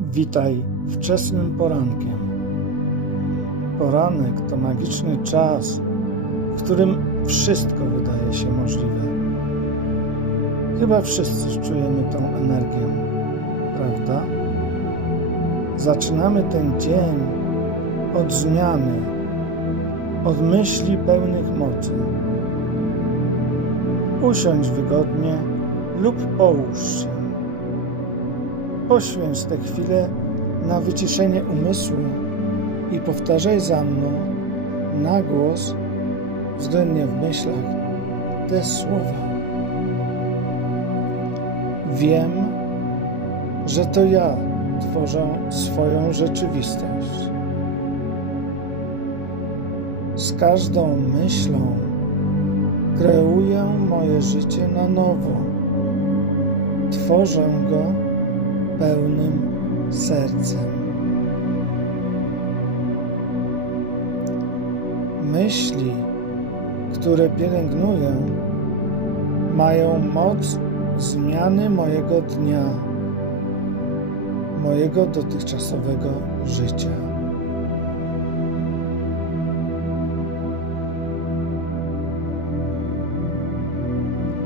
Witaj wczesnym porankiem. Poranek to magiczny czas, w którym wszystko wydaje się możliwe. Chyba wszyscy czujemy tą energię, prawda? Zaczynamy ten dzień od zmiany, od myśli pełnych mocy. Usiądź wygodnie lub połóż się. Poświęć tę chwilę na wyciszenie umysłu i powtarzaj za mną na głos, względnie w myślach, te słowa. Wiem, że to ja tworzę swoją rzeczywistość. Z każdą myślą kreuję moje życie na nowo. Tworzę go pełnym sercem. Myśli, które pielęgnuję, mają moc zmiany mojego dnia, mojego dotychczasowego życia.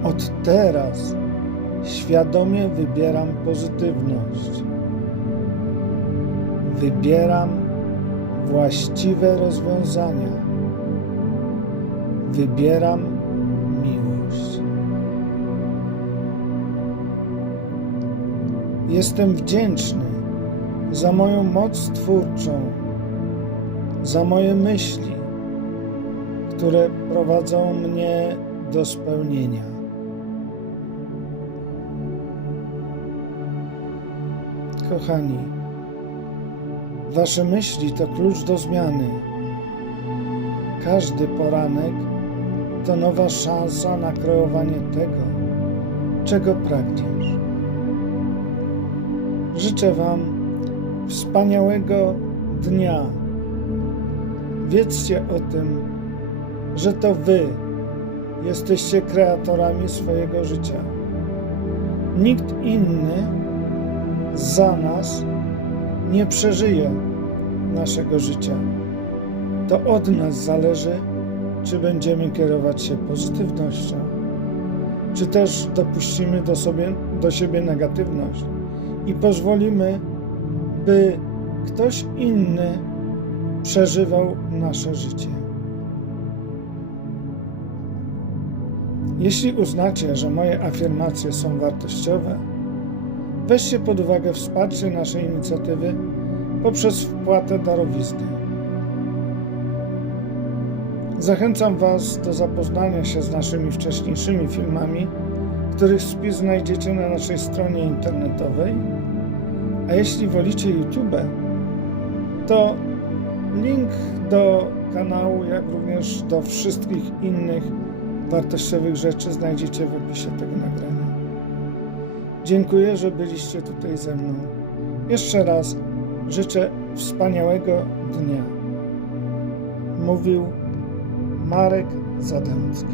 Od teraz świadomie wybieram pozytywność. Wybieram właściwe rozwiązania. Wybieram miłość. Jestem wdzięczny za moją moc twórczą, za moje myśli, które prowadzą mnie do spełnienia. Kochani, Wasze myśli to klucz do zmiany. Każdy poranek to nowa szansa na kreowanie tego, czego pragniesz. Życzę Wam wspaniałego dnia. Wiedzcie o tym, że to Wy jesteście kreatorami swojego życia. Nikt inny za nas nie przeżyje naszego życia. To od nas zależy, czy będziemy kierować się pozytywnością, czy też dopuścimy do, sobie, do siebie negatywność i pozwolimy, by ktoś inny przeżywał nasze życie. Jeśli uznacie, że moje afirmacje są wartościowe, weźcie pod uwagę wsparcie naszej inicjatywy poprzez wpłatę darowizny. Zachęcam Was do zapoznania się z naszymi wcześniejszymi filmami, których spis znajdziecie na naszej stronie internetowej. A jeśli wolicie YouTube, to link do kanału, jak również do wszystkich innych wartościowych rzeczy znajdziecie w opisie tego nagrania. Dziękuję, że byliście tutaj ze mną. Jeszcze raz życzę wspaniałego dnia. Mówił Marek Zadęcki.